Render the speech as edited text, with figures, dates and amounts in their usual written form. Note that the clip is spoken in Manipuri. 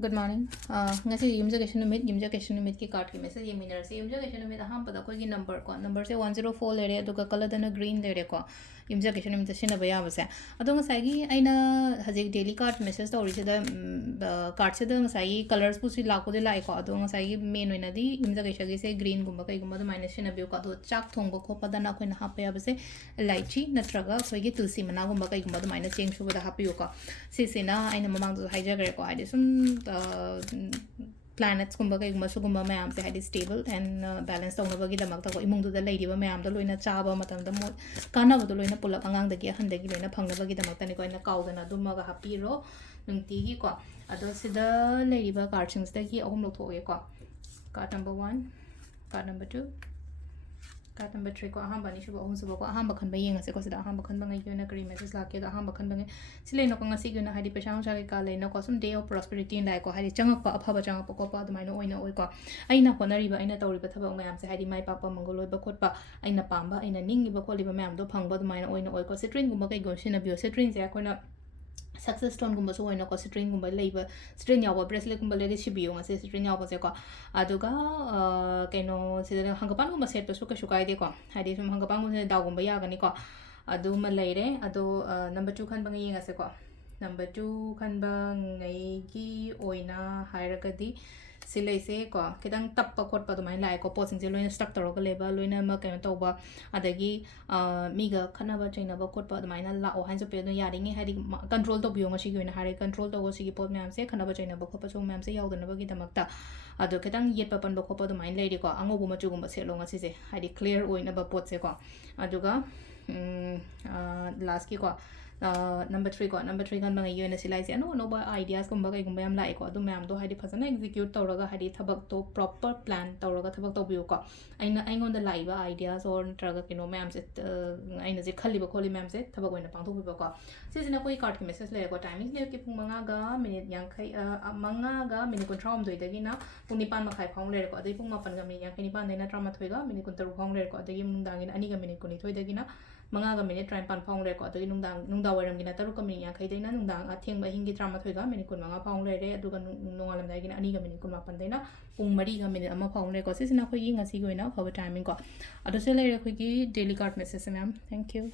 Good morning. Ngasigi yumjagation numit ki card ki message yeminar se yumjagation numit aham pada koi ki number se 104 lere aduga color dana green lere ko yumjagation numit sina baya base ado ngasagi aina hajik daily card message ta orisi da card se da ngasagi colors pusi lako de lai ko ado ngasagi main oina di yumjagation gi se green gumba kai gumba minus sina biyo ko ado chak thongba ko pada na koina hapya base lychee natraga koi gi tulsi mana gumba kai gumba minus cheng shuba da hapiyo ko sisina aina mamang do hijagar ko ade sum planets kumba kai gumba su gumba mayam se hadi stable and balance tawna bagi damak ta ko imung du da lady ba mayam da loina chaba matam da mo kana ba do loina pulak angang da gi han da gi loina phangna bagi damak ta ni ko ina kaw da na dum ga happy ro nungti gi ko ado sida lady ba card sings da gi ahum lok thoge ko card number 1 card number 2 card number 3 ko ahamba ni shuba ahum suba ko ahamba khan ba yenga se ko sida ahamba khan ba ngai yona kari message la ke da ahamba khan ba ngai sile no ko ngasi gyuna hadi pesang sa ka le no ko sum day of prosperity lai ko hadi changak pa afaba changak pa ko pa du mai no oina oi ko aina honari ba aina tawri ba thabak mayam se hadi mai pa pa mangol oi ba khot pa aina pamba aina ningi ba ko li ba mayam do phang ba du mai no oina oi ko setring gumba kai gon sina bio setring se ko na success stone gumba so oina ko string gumba leiba string yawa bracelet gumba legi sibiyo ngase string yawa se ko aduga kaino sida hangapan gumba set pasu ka shukai de ko hadi sum hangapan gumba da gumba ya gani ko adu ma leire ado number 2 khan bangi ngase ko number 2 khan bang ngai gi oina hairagadi silai se ko kedang tappa khot pa dumai lai ko posing je loina stuck toro ga leba loina ma kaino toba adagi miga khana ba chaina ba khot pa dumai na la o han so pe no yari ngi hadi control to biyo ngashi gi na hare control to go sigi pot myam se khana ba chaina ba khot pa so myam se yaw dana ba gi damak ta ado kedang yet pa pan ba khot pa dumai lai ri ko ango bu ma chu gum ba se lo ngasi se hadi clear oina ba pot se ko aduga last ki ko number 3 ko number 3 kan bangai yona silai se no ba ideas kumba kai gumba yam lai ko adu ma'am do hadi phasana execute tawraga hadi thabak to proper plan tawraga thabak to biu ko aina aingon da lai ba ideas or traga kino ma'am se aina je khali ba kholi ma'am se thabak oina pang thu ba ko sisina koi card ki message le ko timing le ki phung manga ga minute yang khai manga ga minute kun throm doi dagi na pung nipan ma khai phang le ko adai pung ma pan ga minute yang khai nipan dai na trama thoi ga minute kun taru phang le ko adai mung dang in ani ga minute kun thoi dagi na manga ga minute try pan phang le ko adai nungda waram gina taru ka minute yang khai dai na nungdang atheng ba hingi trama thoi ga minute kun manga phang le re adu ga nongalam dai gina ani ga minute kun ma pan dai na pung mari ga minute ama phang le ko sisina khoi gi ngasi goina phawa timing ko adu se le re khoi gi daily card message ma'am thank you